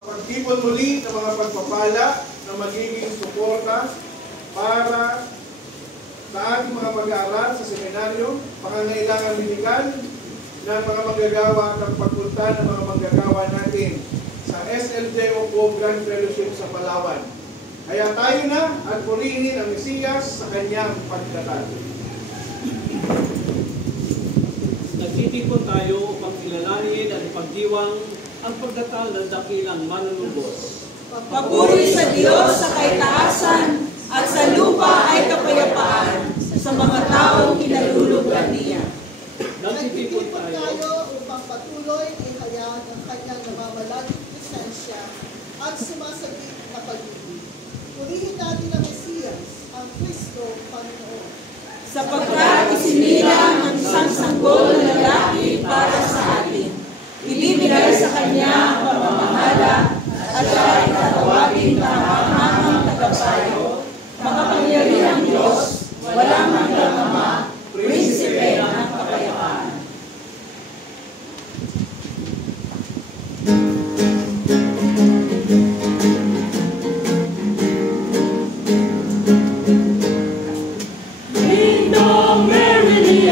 Pagtipon muli ng mga pagpapala na magiging suporta para sa ating mga pag-aaral sa seminaryo, pangangailangan medikal ng mga manggagawa at pagpunta ng mga manggagawa natin sa SLJ o Grand Fellowship sa Palawan. Kaya tayo na at purihin ang Mesiyas sa kanyang pagdating. Nagtitipon tayo upang kilalanin at ipagdiwang ang pagdatal ng dakilang manunubos. Papuri sa Diyos sa kaitaasan at sa lupa ay kapayapaan sa mga taong kinalulugdan niya. Nagtitipon tayo upang patuloy ihayag ang kanyang namamalaging presensya at sumasagip na pag-ibig. Purihin natin ang Mesiyas, ang Kristo, Panginoon. Sapagkat isinilang ang isang sanggol na lalaki para sa atin. Ibibigay sa kanya ang pamamahala at siya ay tatawagin na mahangang tagapayo, makapangyarihang Diyos, walang hanggang Ama, Prinsipe ng kapayapaan. Ding dong, merrily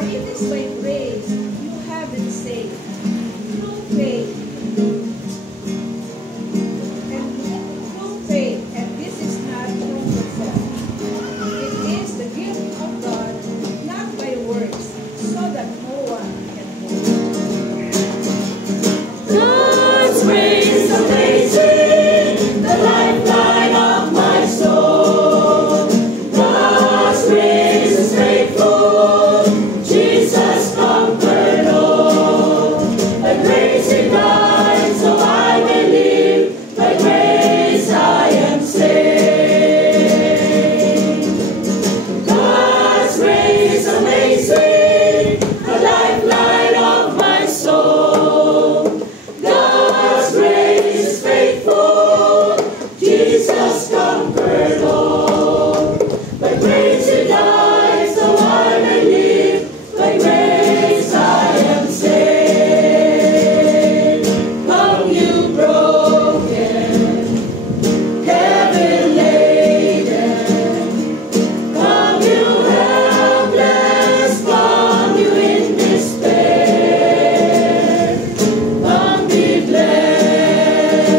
For it is by grace you have been saved, through faith. And this is not from yourself. It is the gift of God, not by works, so that no one can boast. God's grace amazing, the lifeline of my soul. God's grace is faithful, Jesus conquered all. By grace He died, so I may live. By grace I am saved. God's grace amazing, the lifeline of my soul. God's grace is faithful, Jesus conquered all. By grace He died, so I may live. By grace I am saved. Come you broken, heavy laden, come you helpless, come you in despair. Come be blessed,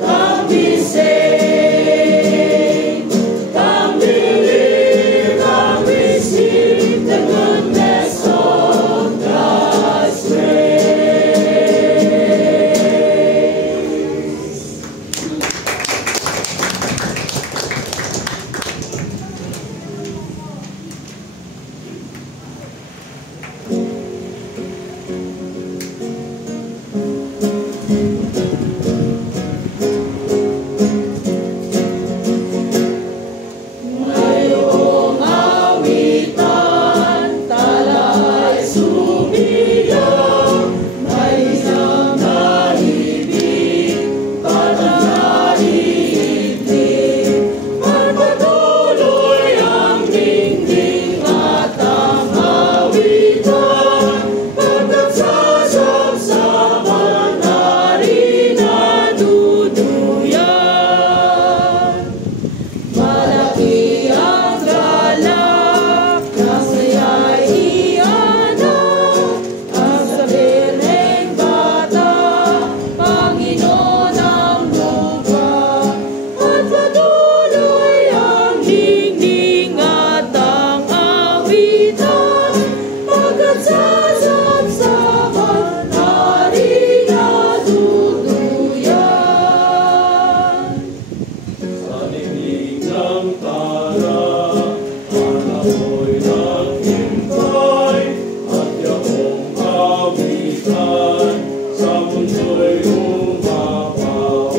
come be saved, come believe, come receive the goodness of God's grace. Ngayong awitan, tala'y sumigaw, may isang naibig, patang naiibig, at patuloy ang dingding at ang awitan, pagkat sasabsaban na rin naduduyan. Malaki ang galak, nasaya'y iyanak, ang sa Birheng Bata, Panginoon ang lupa. At patuloy ang dingding at ang awitan, pagkat sasabsaban na rin naduduyan. Sa dinig ng tala, alamoy naghimpay, at yaong awitan, sa mundo'y umapaw.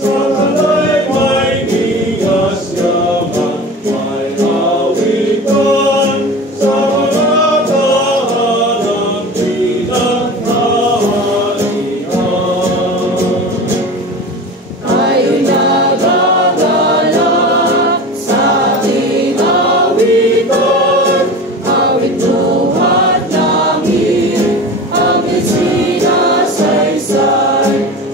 Sa kalay may bigas yaman, may awitan, sa mga tahanang pinaghahalian. Tayo'y nagagalak sa ating awitan, awit luhat langit, ang isinasaysay,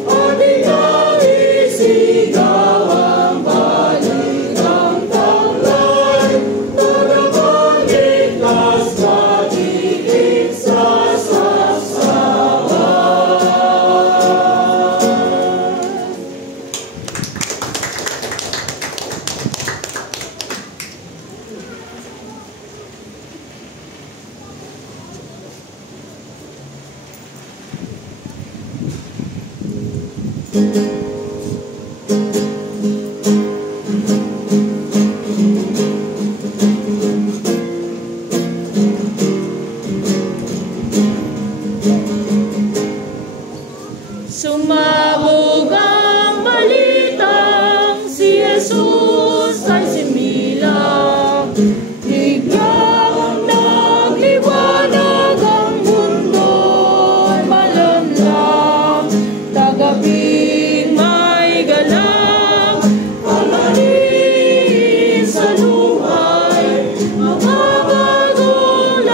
ating naisigaw ang balik ng taglay, tagapagligtas na dilig sa sasaksawan. Sumabog ang balitang si Jesus ay similang, biglang nagliwanag ang mundo'y malamlam, tagabing may galang, pamanin sa luhay, mga bagong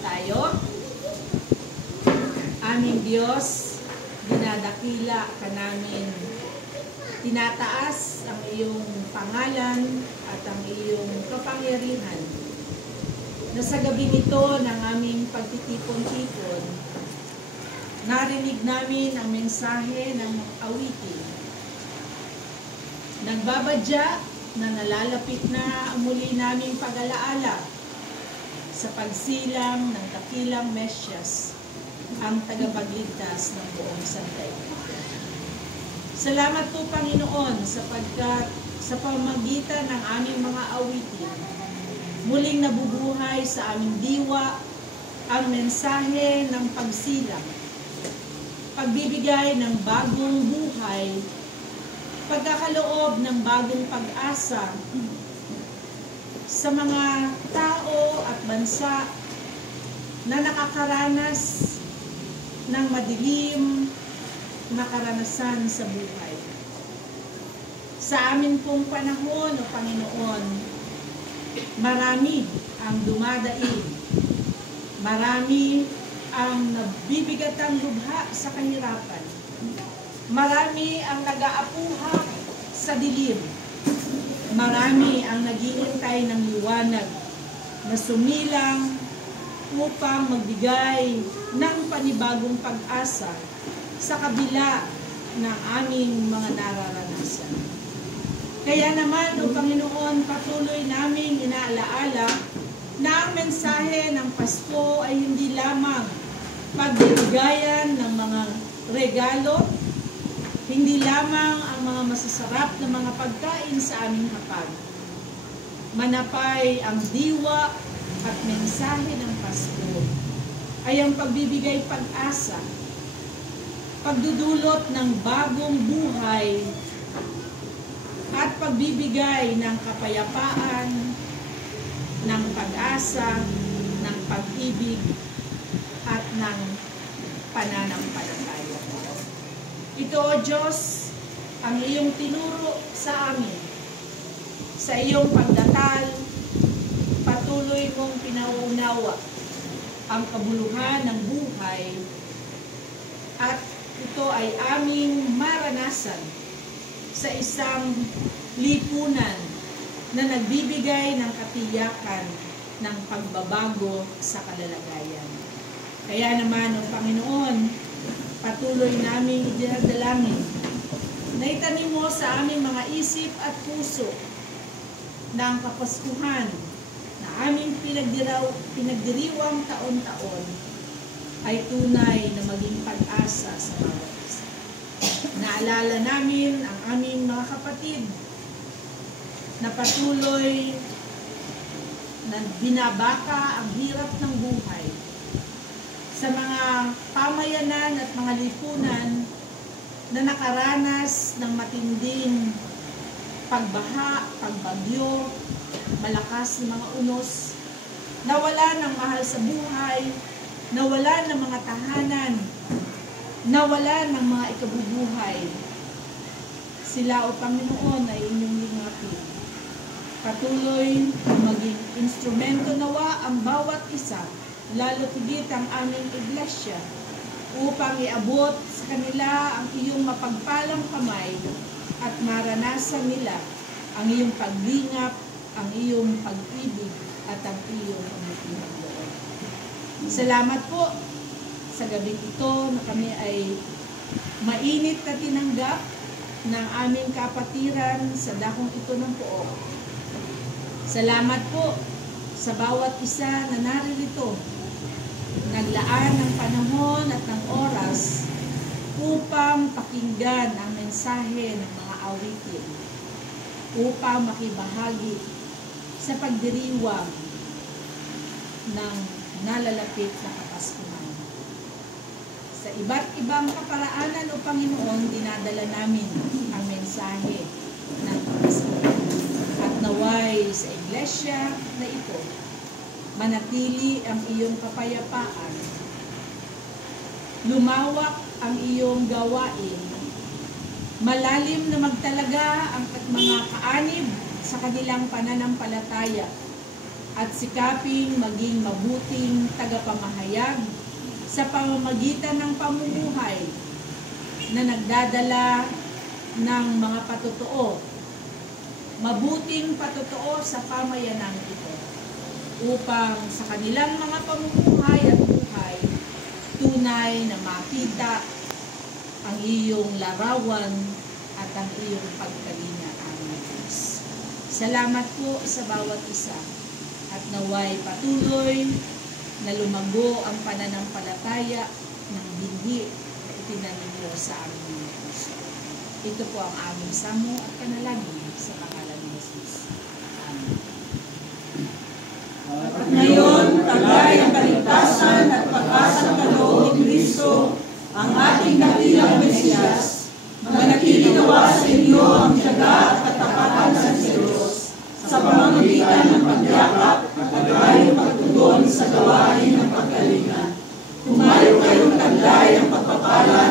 tayo. Aming Diyos, dinadakila ka namin. Tinataas ang iyong pangalan at ang iyong kapangyarihan. Na sa gabi nito ng aming pagtitipon-tipon, narinig namin ang mensahe ng awitin. Nagbabadya na nalalapit na ang muli naming pag-alaala sa pagsilang ng dakilang Mesyas, ang tagapagligtas ng buong sanlibutan. Salamat po, Panginoon, sapagkat sa pamamagitan ng aming mga awitin, muling nabubuhay sa aming diwa ang mensahe ng pagsilang, pagbibigay ng bagong buhay, pagkakaloob ng bagong pag-asa sa mga tao at bansa na nakakaranas ng madilim na karanasan sa buhay. Sa amin pong panahon, o Panginoon, marami ang dumadaig, marami ang nabibigatang lubha sa kahirapan, marami ang nag-aapuha sa dilim, marami ang naghihintay ng liwanag na sumilang upang magbigay ng panibagong pag-asa sa kabila ng aming mga nararanasan. Kaya naman, o Panginoon, patuloy naming inaalaala na ang mensahe ng Pasko ay hindi lamang pagbigayan ng mga regalo, hindi lamang ang mga masasarap na mga pagkain sa aming hapag. Manapay ang diwa at mensahe ng Pasko ay ang pagbibigay pag-asa, pagdudulot ng bagong buhay, at pagbibigay ng kapayapaan, ng pag-asa, ng pag-ibig, at ng pananampalataya. Ito, O Diyos, ang iyong tinuro sa amin. Sa iyong pagdatal, patuloy mong pinauunawa ang kabuluhan ng buhay, at ito ay aming maranasan sa isang lipunan na nagbibigay ng katiyakan ng pagbabago sa kalalagayan. Kaya naman, O Panginoon, patuloy naming idinadalangin na itanim mo sa aming mga isip at puso na ang Kapaskuhan na aming pinagdiriwang taon-taon ay tunay na maging pag-asa sa bawat isa. Naalala namin ang aming mga kapatid na patuloy na binabaka ang hirap ng buhay sa mga pamayanan at mga lipunan na nakaranas ng matinding pagbaha, pagbagyo, malakas na mga unos, nawala ng mahal sa buhay, nawala ng mga tahanan, nawala ng mga ikabubuhay. Sila, O Panginoon, ay inyong lingapin. Patuloy maging instrumento nawa ang bawat isa, lalo tigit ang aming iglesia, upang iabot sa kanila ang iyong mapagpalang kamay at maranasan nila ang iyong paglingap, ang iyong pag-ibig, at ang iyong pagmitinig loob. Salamat po sa gabi ito na kami ay mainit na tinanggap ng aming kapatiran sa dakong ito ng Pook. Salamat po sa bawat isa na naririto, naglaan ng panahon at ng oras upang pakinggan ang mensahe ng mga awitin, upang makibahagi sa pagdiriwang ng nalalapit na Kapaskuhan. Sa iba't ibang kaparaanan, O Panginoon, dinadala namin ang mensahe ng Kapaskuhan. At naway sa iglesia na ito, manatili ang iyong kapayapaan, lumawak ang iyong gawain, malalim na magtalaga ang mga kaanib sa kanilang pananampalataya, at sikaping maging mabuting tagapamahayag sa pamamagitan ng pamumuhay na nagdadala ng mga patotoo, mabuting patotoo sa pamayanang ito, upang sa kanilang mga pamumuhay at buhay, tunay na makita ang iyong larawan at ang iyong pagkalinga, aming Diyos. Salamat po sa bawat isa at naway patuloy na lumago ang pananampalataya ng binhi na itinanim mo sa aming mga puso. Ito po ang aming samo at panalangin sa pangalan ni Jesus. Amen. At ngayon, tagay ang kaligtasan at pag-asang kaloob ni Kristo, ang ating dakilang Mesiyas, manatili nawa sa inyo ang tiyaga at katapatan sa Diyos, sa pamamagitan ng pagyakap at kayong pagtugon sa gawain ng pagkalinga. Tumayo kayong taglay ang pagpapala